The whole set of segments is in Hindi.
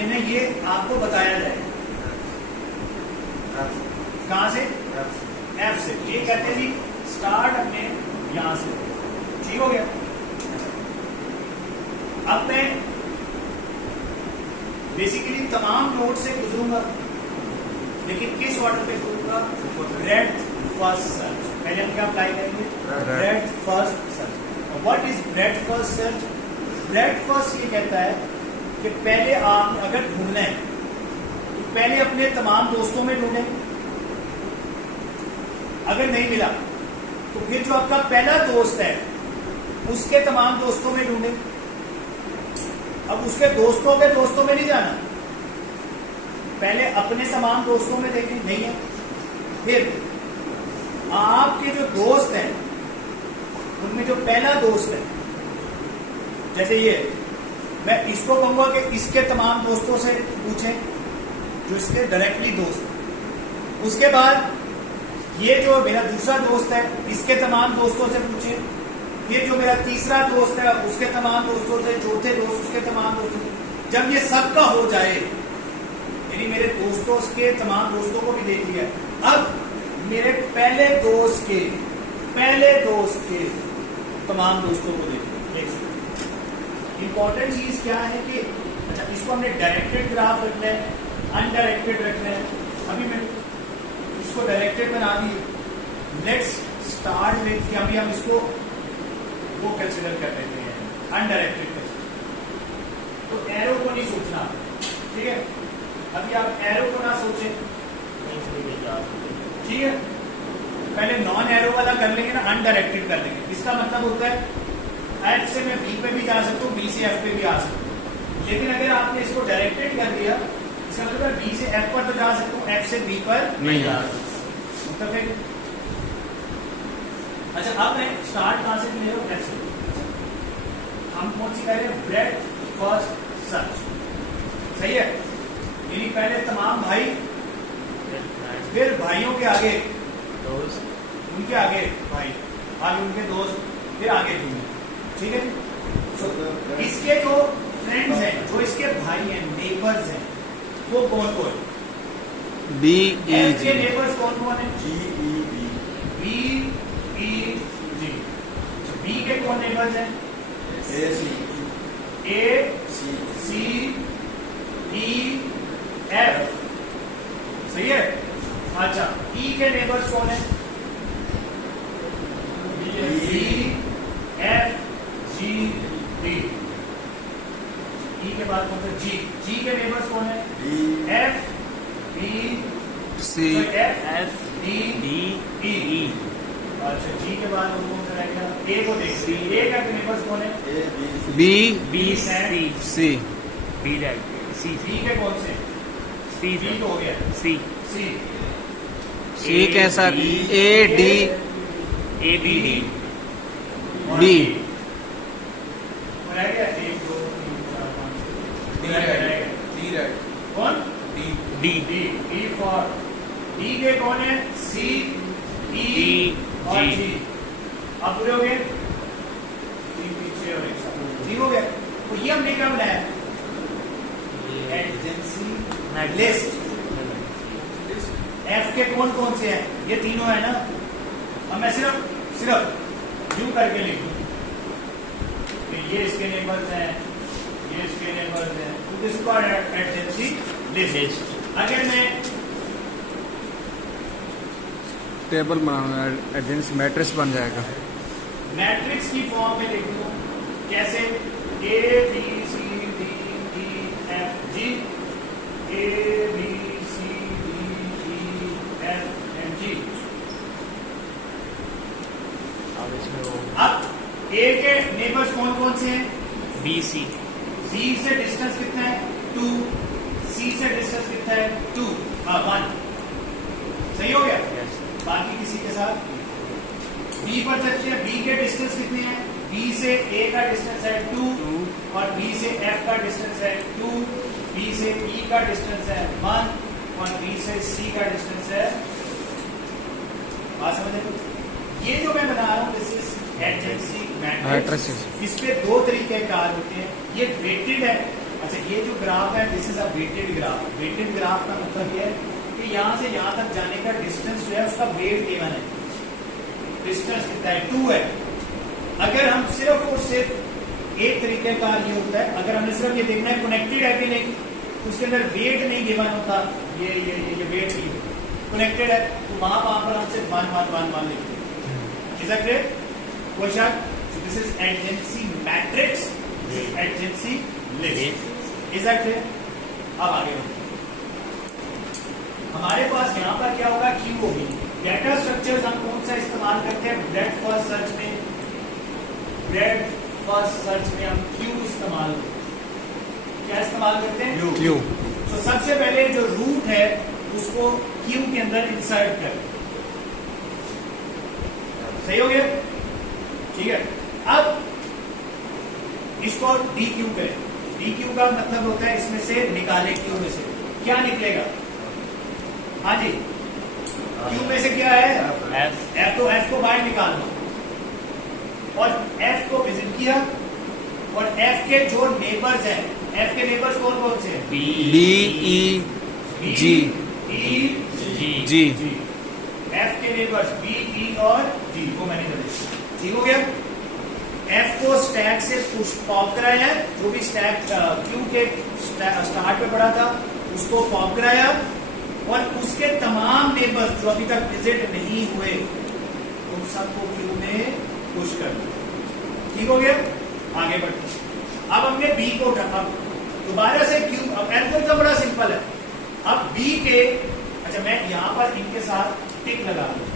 लेना है, ये आपको बताया जाएगा। कहां से? एफ से। ये कहते हैं जी स्टार्ट अपने यहां से। ठीक हो गया। अब मैं बेसिकली तमाम नोट से गुजरूंगा, लेकिन किस ऑर्डर पे गुजरूंगा? Breadth first search. पहले हम क्या अप्लाई करेंगे? Breadth first search. What is breadth first search? Breadth first ये कहता है कि पहले आप अगर ढूंढना है तो पहले अपने तमाम दोस्तों में ढूंढें, अगर नहीं मिला तो फिर जो आपका पहला दोस्त है उसके तमाम दोस्तों में ढूंढें। अब उसके दोस्तों के दोस्तों में नहीं जाना, पहले अपने तमाम दोस्तों में देखें, नहीं है। फिर आपके जो दोस्त हैं उनमें जो पहला दोस्त है, जैसे ये, मैं इसको कहूंगा कि इसके तमाम दोस्तों से पूछें जो इसके डायरेक्टली दोस्त हैं। उसके बाद ये जो मेरा दूसरा दोस्त है इसके तमाम दोस्तों से पूछें। फिर जो मेरा तीसरा दोस्त है उसके तमाम दोस्तों से, चौथे दोस्त उसके तमाम दोस्तों से। जब ये सबका हो जाए, यानी मेरे दोस्तों के तमाम दोस्तों को भी देख लिया, अब मेरे पहले दोस्त के तमाम दोस्तों को देख। इंपॉर्टेंट चीज क्या है कि अच्छा, इसको हमने डायरेक्टेड ग्राफ रखना है, अनडायरेक्टेड रखना है। अभी मैं इसको डायरेक्टेड बना दिए। लेट्स स्टार्ट विद, अभी हम इसको वो कंसिडर कर लेते हैं अनडायरेक्टेड कंसिडर। तो एरो को नहीं सोचना, ठीक है? अभी आप एरो को ना सोचें, ठीक है? पहले नॉन एरो वाला कर लेंगे ना, अनडायरेक्टेड कर लेंगे। इसका मतलब होता है एफ से मैं बी पे भी जा सकता हूँ, बी से एफ पे भी आ सकता हूँ। लेकिन अगर आपने इसको डायरेक्टेड कर दिया, इसका मतलब है बी से एफ पर तो जा सकता हूँ, एफ से बी पर नहीं जा सकता। तो फिर अच्छा, अब मैं स्टार्ट कहां से ले रहा हूँ? एफ से। हम कौन सी कह रहे हैं? Breadth first search. सही है? यानी पहले तमाम भाई, फिर भाइयों के आगे दोस्त, उनके आगे भाई, आगे उनके दोस्त, फिर आगे जूनियर। ठीक है? तो इसके जो फ्रेंड्स हैं, जो इसके भाई हैं, नेबर्स हैं, वो कौन कौन? B E G. के नेबर्स कौन कौन है? G E B. B E G. B के कौन नेबर्स हैं? A C E F. सही है? अच्छा, ई के नेबर्स कौन है? B F G D. E के बाद कौन सा? जी। जी के नेबर्स कौन है? F B C F D E. अच्छा, जी के बाद कौन सा रहेगा? ए को देखिए, ए का नेबर्स कौन है? B B C C B C B के कौन से? सी बी तो हो गया। सी सी सी कैसा? A D A B D B. रह गया 1 2 3 4 5 6 कौन? डी डी फॉर डी के कौन है? सी ई और जी। जी। अब पूरे हो गए, तीन पीछे और एक साथ। ठीक हो गया। तो ये हमने क्या बनाया? Adjacency list. एफ के कौन कौन से हैं? ये तीनों है ना। अब मैं सिर्फ यूं करके लिख दूं कि ये इसके नेबर्स हैं, ये इसके नेबर्स हैं, तो दिस कॉल्ड एडजेंसी लिस्ट। अगर मैं टेबल बनाना, एडजेंसी मैट्रिक्स बन जाएगा। मैट्रिक्स की फॉर्म में लिख दूं, कैसे? A B C D E F G, A B C D E F and G. अब ए के नेबर्स कौन कौन से हैं? B C. बी से डिस्टेंस कितना है? 2। सी से डिस्टेंस कितना है? 2 1। सही हो गया? बाकी किसी के साथ बी पर चलते हैं। बी के डिस्टेंस कितने हैं? बी से ए का डिस्टेंस है 2 और बी से एफ का डिस्टेंस है 2, बी से ई का डिस्टेंस है 1 और बी से सी का डिस्टेंस है। बात समझे? ये जो मैं बना रहा हूँ दिस इज एडजेंसी मैट्रिक्स। इस पे 2 तरीके कार होते हैं। ये वेटेड है, अच्छा, ये जो ग्राफ है this is a weighted graph. Weighted graph का मतलब ये है कि यहाँ से यहाँ तक जाने का डिस्टेंस जो है उसका वेट गिवन है। डिस्टेंस कितना है? 2 है। अगर हम सिर्फ और सिर्फ एक तरीके का ये होता है, अगर हमने सिर्फ ये देखना है कनेक्टेड है कि नहीं, उसके अंदर वेट नहीं गिवन होता, ये वेट नहीं कनेक्टेड है, तो वहां पर हम सिर्फ 1 1 1 1 लिखते हैं। Is that clear question? So this is adjacency matrix, this is adjacency list. Is that clear? अब आगे बढ़ते हैं। हमारे पास यहाँ पर क्या होगा? क्यू होगी। डेटा स्ट्रक्चर्स हम कौन सा इस्तेमाल करते हैं ब्रेड फर्स्ट सर्च में? ब्रेड फर्स्ट सर्च में हम क्यू इस्तेमाल करते हैं। क्या इस्तेमाल करते हैं? क्यू। तो सबसे पहले जो रूट है उसको क्यू के अंदर इंसर्ट कर। सही हो गया? ठीक है। अब इसको डी क्यू करें। डी क्यू का मतलब होता है इसमें से निकाले, क्यू में से क्या निकलेगा? हाँ जी, क्यू में से क्या है? एफ। एफ, तो एफ को बाहर निकाल दो और एफ को विजिट किया और एफ के जो नेबर्स हैं, एफ के नेबर्स कौन कौन से हैं? बी ई जी जी। एफ के नेबर्स बी ई और जी को मैंने कर दिया। ठीक हो गया? एफ को स्टैक से पुश पॉप कराया, जो भी स्टैक क्यू के स्टार्ट पे पड़ा था उसको पॉप कराया और उसके तमाम नेबर्स जो अभी तक विजिट नहीं हुए उन सबको क्यू में पुश कर दिया। ठीक हो गया? आगे बढ़ते। अब हमने बी को उठा, अब दोबारा से क्यू, अब एल्गोरिथम बड़ा सिंपल है। अब बी के, अच्छा मैं यहां पर इनके साथ टिक लगा दूं।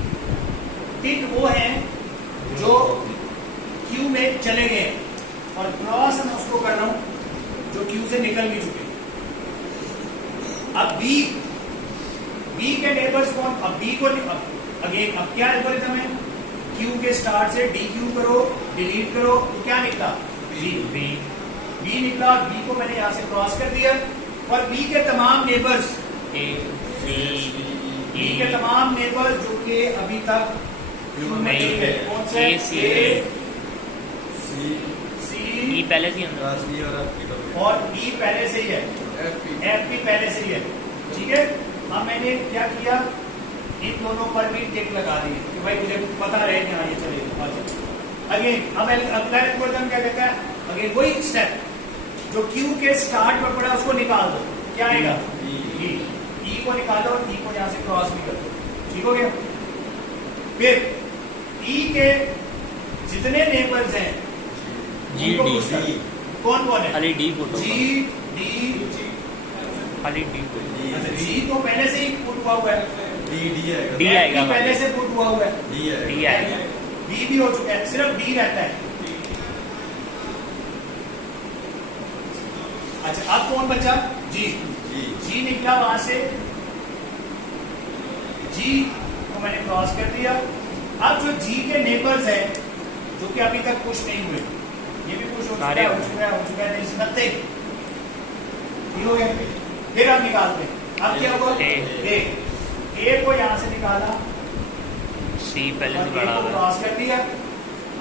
टिक वो है जो क्यू में चले गए और क्रॉस मैं उसको कर रहा हूं जो क्यू से निकल भी चुके। अब बी के नेबर्स कौन? अब बी को अगेन अब क्या एल्गोरिथम है? क्यू के स्टार्ट से डी क्यू करो, डिलीट करो, तो क्या निकला? बी निकला और बी को मैंने यहां से क्रॉस कर दिया और बी के तमाम नेबर्स, बी के तमाम नेबर्स जो कि अभी तक क्यू में नहीं गए, कौन से? ई पहले से ही अंदर और बी पहले से ही है, एफ भी पहले से ही है। ठीक है? अब मैंने क्या किया, इन दोनों पर भी टिक लगा दी कि भाई मुझे पता रहे कि हाँ ये चलेगा। अगेन अब अगला एल्गोरिथम क्या कहता है? अगेन वही स्टेप जो क्यू के स्टार्ट पर पड़ा उसको निकाल दो। क्या आएगा? ई को निकालो और ई को यहां से क्रॉस भी कर दो। ठीक हो गया? फिर ई के जितने नेबर्स हैं जी उनको डी पुश कर। कौन कौन है? खाली डी फोटो जी डी खाली डी अच्छा, जी तो पहले से ही पुट हुआ है, डी आएगा पहले से पुट हुआ है, डी आएगा। डी भी हो चुका है, सिर्फ डी रहता है। अच्छा अब कौन बचा? जी निकला वहां से, जी को मैंने क्रॉस कर दिया। अब जो जी के नेबर्स हैं जो कि अभी तक पुश नहीं हुए, ये भी पुश हो चुका है, नथिंग। ठीक हो गया? फिर अब निकालते हैं। अब क्या होगा? ए को यहां से निकाला, सी पहले और से ए बड़ा को है। क्रॉस कर दिया।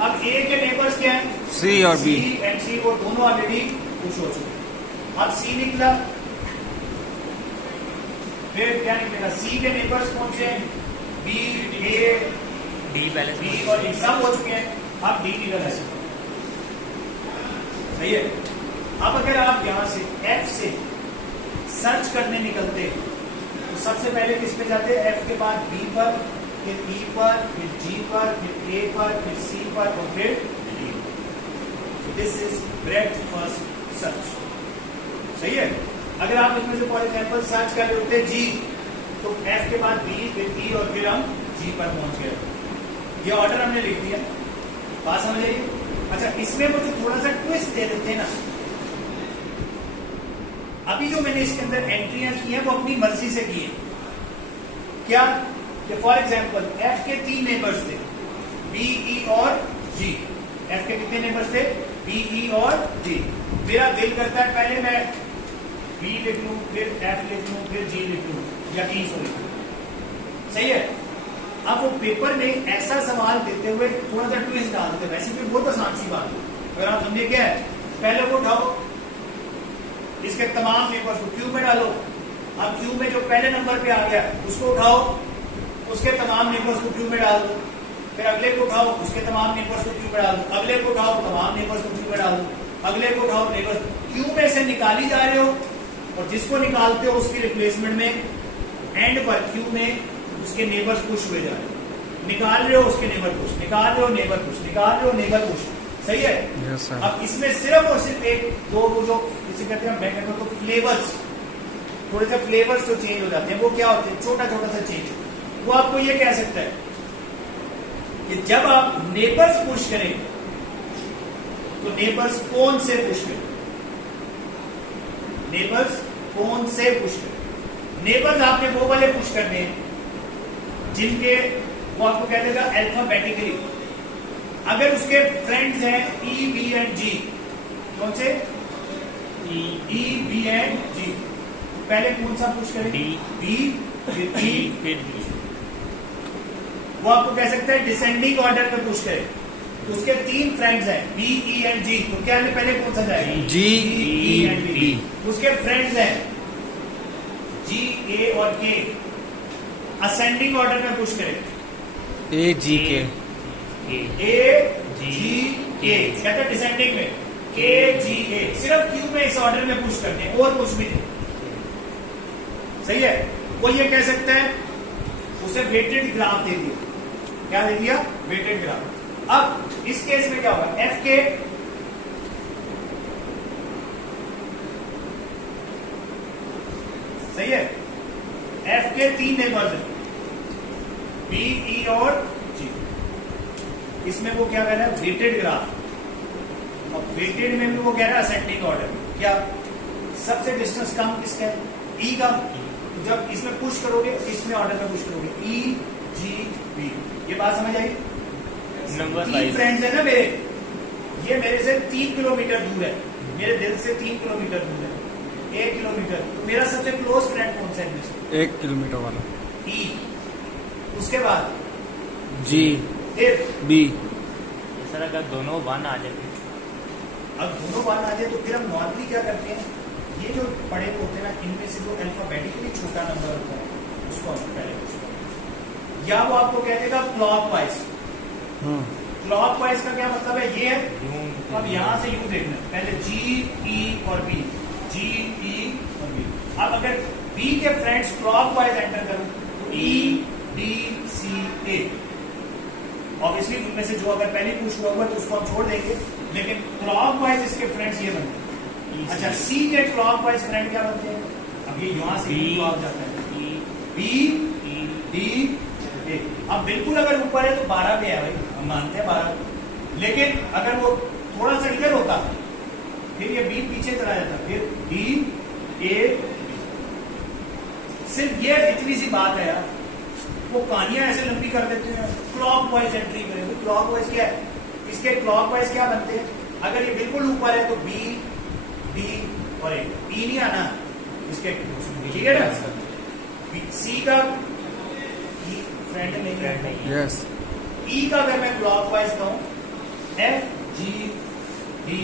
अब ए के नेबर्स क्या हैं? सी और बी। सी एंड सी वो दोनों ऑलरेडी पुश हो चुके। अब सी निकला, फिर क्या निकलेगा? सी के नेबर्स कौन से हैं? बी, ए, डी पहले बी से और ये सब हो चुके हैं। अब डी निकल है। सही है? अब अगर आप यहां से एफ से सर्च करने निकलते तो सबसे पहले किस पे जाते? एफ के बाद बी पर, फिर ई पर, फिर जी पर, फिर ए पर, फिर सी पर और फिर D. This is bread first search. सही है? अगर आप इसमें से फॉर एग्जाम्पल सर्च कर रहे होते जी, तो एफ के बाद बी, फिर ई और फिर हम जी पर पहुंच गए। ये ऑर्डर हमने लिख दिया। बात समझ आइए? अच्छा इसमें मुझे थोड़ा सा ट्विस्ट दे देते हैं ना। अभी जो मैंने इसके अंदर एंट्रियां की हैं वो अपनी मर्जी से की हैं। क्या? कि फॉर एग्जाम्पल एफ के 3 नेबर्स थे, बी, ई और जी। एफ के कितने नेबर्स थे? बी, ई और जी। मेरा दिल करता है पहले मैं बी लिख लूं, फिर एफ लिख लूं, फिर जी लिख लूं, या ई सॉरी। सही है? अब वो पेपर में ऐसा सवाल देते हुए थोड़ा सा ट्विस्ट डाल देते। वैसे भी बहुत आसान सी बात है। अगर आप समझे क्या है, पहले वो उठाओ, इसके तमाम नेबर्स को क्यू में डालो। अब क्यू में जो पहले नंबर पे आ गया उसको उठाओ, उसके तमाम नेबर्स को क्यू में डाल दो। फिर अगले को उठाओ, उसके तमाम नेबर्स को क्यू में डाल दो। अगले को उठाओ, तमाम नेबर्स को क्यू में डाल दो। अगले को उठाओ, नेबर्स क्यू में से निकाली जा रहे हो, और जिसको निकालते हो उसकी रिप्लेसमेंट में एंड पर क्यू में उसके नेबर्स पुश हुए जा रहे हो। निकाल रहे हो उसके नेबर पुश, निकाल रहे हो नेबर पुश, निकाल रहे हो नेबर पुश। सही है? Yes, sir. अब इसमें सिर्फ और सिर्फ एक दो वो जो जिसे कहते हैं मैं कहता हूं तो फ्लेवर्स, थोड़े से फ्लेवर्स जो चेंज हो जाते हैं वो क्या होते हैं, छोटा छोटा सा चेंज। वो आपको ये कह सकता है कि जब आप नेबर्स पुश करें तो नेबर्स कौन से पुश करें, नेबर्स कौन से पुश करें। नेबर्स आपने वो वाले पुश करने हैं जिनके वो आपको कह देगा अल्फाबेटिकली। अगर उसके फ्रेंड्स हैं ई बी एंड जी, कौन से ई बी एंड जी, पहले कौन सा पुश करें, बी फिर ई फिर डी। वो आपको कह सकता है डिसेंडिंग ऑर्डर में पुश करें। तो उसके 3 फ्रेंड्स हैं बी ई एंड जी, तो क्या में पहले कौन सा जाएगा, जी ई एंड बी। उसके फ्रेंड्स हैं जी ए और के, असेंडिंग ऑर्डर में पुश करें ए जी के, ए जी के, कहते हैं डिसेंडिंग में के जी ए। सिर्फ क्यू में इस ऑर्डर में पुश करते हैं और कुछ भी नहीं। सही है? वो ये कह सकता है उसे वेटेड ग्राफ दे दिया। क्या दे दिया? Weighted graph. अब इस केस में क्या होगा, एफ के सही है, एफ के 3 नेबर्स हैं बी ई और जी। इसमें वो क्या कह रहा है, वेटेड ग्राफ। और वेटेड में भी वो कह रहा है असेंडिंग ऑर्डर। क्या सबसे डिस्टेंस कम किसका है, ई का। तो जब इसमें पुश करोगे इसमें ऑर्डर में पुश करोगे ई जी बी। ये बात समझ आई? नंबर 3 फ्रेंड्स है ना मेरे, ये मेरे से 3 किलोमीटर दूर है, मेरे दिल से 3 किलोमीटर दूर है, 1 किलोमीटर। तो मेरा सबसे क्लोज फ्रेंड कौन सा है इनमें से, 1 किलोमीटर वाला ई। उसके बाद जी फिर बी। सर अगर दोनों 1 आ जाए, अब दोनों बात आ जाए तो फिर हम नॉर्मली क्या करते हैं, ये जो पढ़े हुए होते हैं ना, इनमें से जो अल्फाबेटिकली छोटा नंबर होता है उसको हम पहले पुश करते हैं। या वो आपको कह देगा क्लॉकवाइज। क्लॉकवाइज का क्या मतलब है, ये है। अब यहां से यूं देखना, पहले जी ई और बी, जी ई और बी। अब अगर बी के फ्रेंड्स क्लॉकवाइज एंटर करूं तो ई डी सी ए। ऑब्वियसली उनमें से जो अगर पहले पुश हुआ हुआ तो उसको हम छोड़ देंगे, लेकिन क्लॉकवाइज इसके फ्रेंड्स ये बनते हैं। अच्छा, सी के क्लॉकवाइज फ्रेंड क्या बनते हैं, अब ये यहां से क्लॉक जाता है बी डी ए। अब बिल्कुल अगर ऊपर है तो 12 पे है भाई, हम मानते हैं 12। लेकिन अगर वो थोड़ा सा इधर होता फिर ये बी पीछे चला जाता, फिर डी ए। सिर्फ ये इतनी सी बात है यार, वो कहानियां ऐसे लंबी कर देते हैं। क्लॉकवाइज एंट्री करें तो क्लॉकवाइज क्या है, इसके क्लॉकवाइज क्या बनते हैं, अगर ये बिल्कुल ऊपर है तो बी डी और ए, ई नहीं आना इसके, ठीक है ना। सी का फ्रेंड नहीं, यस। ई का अगर मैं क्लॉकवाइज कहूं एफ जी डी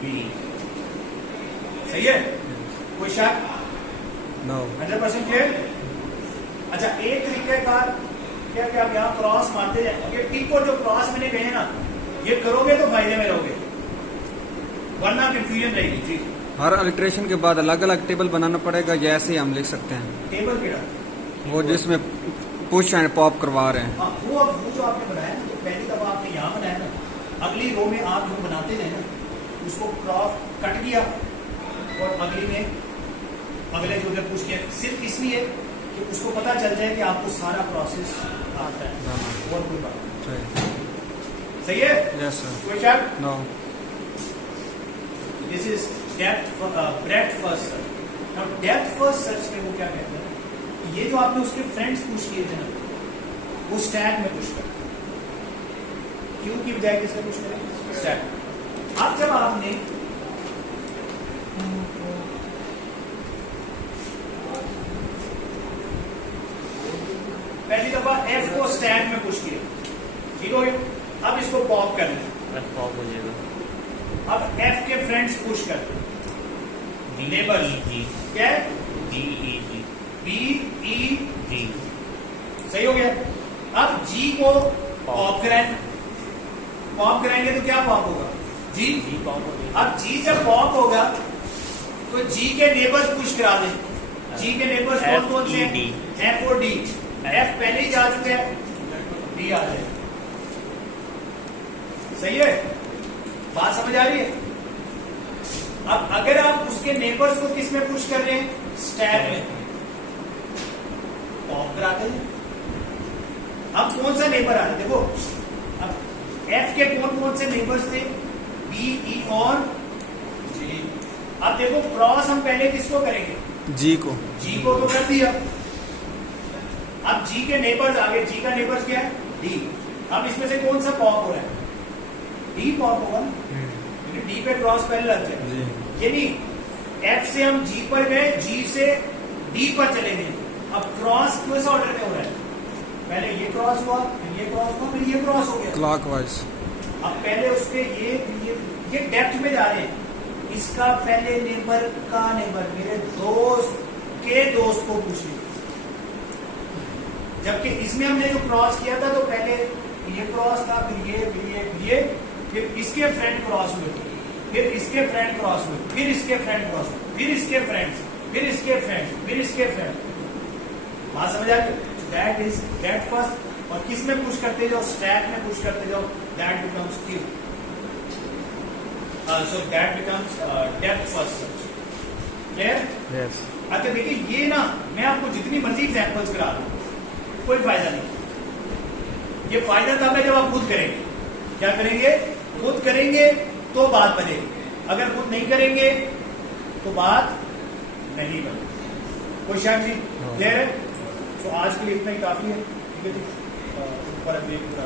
बी, सही है? कोई शक? नो। 100% क्लियर? अच्छा, एक तरीकेकार क्या क्या आप यहाँ क्रॉस मारते जाए, ये टिक और जो क्रॉस मैंने कहे ना, ये करोगे तो फायदे में रहोगे, वरना कंफ्यूजन रहेगी। जी, हर अल्ट्रेशन के बाद अलग अलग टेबल बनाना पड़ेगा या ऐसे ही हम लिख सकते हैं? टेबल केड़ा, वो जिसमें पुश एंड पॉप करवा रहे हैं। हाँ, वो जो आपने बनाया ना, तो पहली दफा आपने यहाँ बनाया ना, अगली रो में आप जो बनाते जाए ना, उसको क्रॉस कट किया और अगली में अगले जो उधर पुश किया, सिर्फ इसलिए कि उसको पता चल जाए कि आपको सारा प्रोसेस आता है, और कोई बात नहीं। सही है? Yes sir. कोई शक? No. This is depth breadth first search. Now depth first search में वो क्या कहते हैं, ये जो आपने उसके फ्रेंड्स पुश किए थे ना, वो स्टैक में पुश कर, क्यों की बजाय किसमें पुश करें, स्टैक। अब जब आपने पहली दफा एफ को स्टैक में पुश किया, ठीक हो गया। अब इसको पॉप कर लें, पॉप हो जाएगा। अब एफ के फ्रेंड्स पुश कर, नेबर्स जी क्या है? जी BEG, सही हो गया। अब G को पॉप कराएंगे तो क्या पॉप होगा? G। जी पॉप हो गया। अब G जब पॉप होगा तो G के नेबर्स पुश करा दें। G के नेबर्स कौन कौन से हैं? F और D। F पहले ही जा चुके हैं, D आ जाए। सही है, बात समझ आ रही है? अब अगर आप उसके नेबर्स को किस में पुश कर रहे हैं? स्टैक में, पॉप कराते हैं। अब कौन सा नेबर आ रहा है? देखो, अब F के कौन कौन से नेबर्स थे? B, E और G। अब देखो, क्रॉस हम पहले किसको करेंगे? जी को। G को तो कर दिया। अब G के नेबर्स आगे, G का नेबर्स क्या है? D। अब इसमें से कौन सा पॉप हो रहा है? D पॉप होगा ना, क्योंकि D पे क्रॉस पहले लग जाए। जी। यानी F से हम G पर गए, G से D पर चले गए। अब क्रॉस किस ऑर्डर में हो रहा है? पहले ये क्रॉस हुआ, फिर ये क्रॉस हुआ, फिर ये क्रॉस हो गया। क्लॉकवाइज। अब पहले उसके ये डेप्थ में जा रहे हैं। इसका पहले नेबर का नेबर मेरे दोस्त के दोस्त को पूछिए। जबकि इसमें हमने जो क्रॉस किया था तो पहले ये क्रॉस था, फिर इसके फ्रेंड क्रॉस हुए, फिर इसके फ्रेंड क्रॉस हुए, फिर इसके फ्रेंड क्रॉस हुए, फिर इसके फ्रेंड्स, फिर इसके फ्रेंड्स, फिर इसके फ्रेंड। बात समझ आ गई? That is depth first. और किस में पुश करते जाओ? स्टैक में पुश करते जाओ, that becomes Q. So that becomes depth first. Clear? Yes. अच्छा देखिए, ये ना मैं आपको जितनी मर्जी एग्जांपल्स करा दूं, कोई फायदा नहीं। ये फायदा तब है जब आप खुद करेंगे। क्या करेंगे? खुद करेंगे तो बात बनेगी। अगर खुद नहीं करेंगे तो बात नहीं बनेगी। कोई शक जी? क्लियर है? तो आज के लिए इतना ही काफी है। ठीक है जी, ऊपर अभी पूरा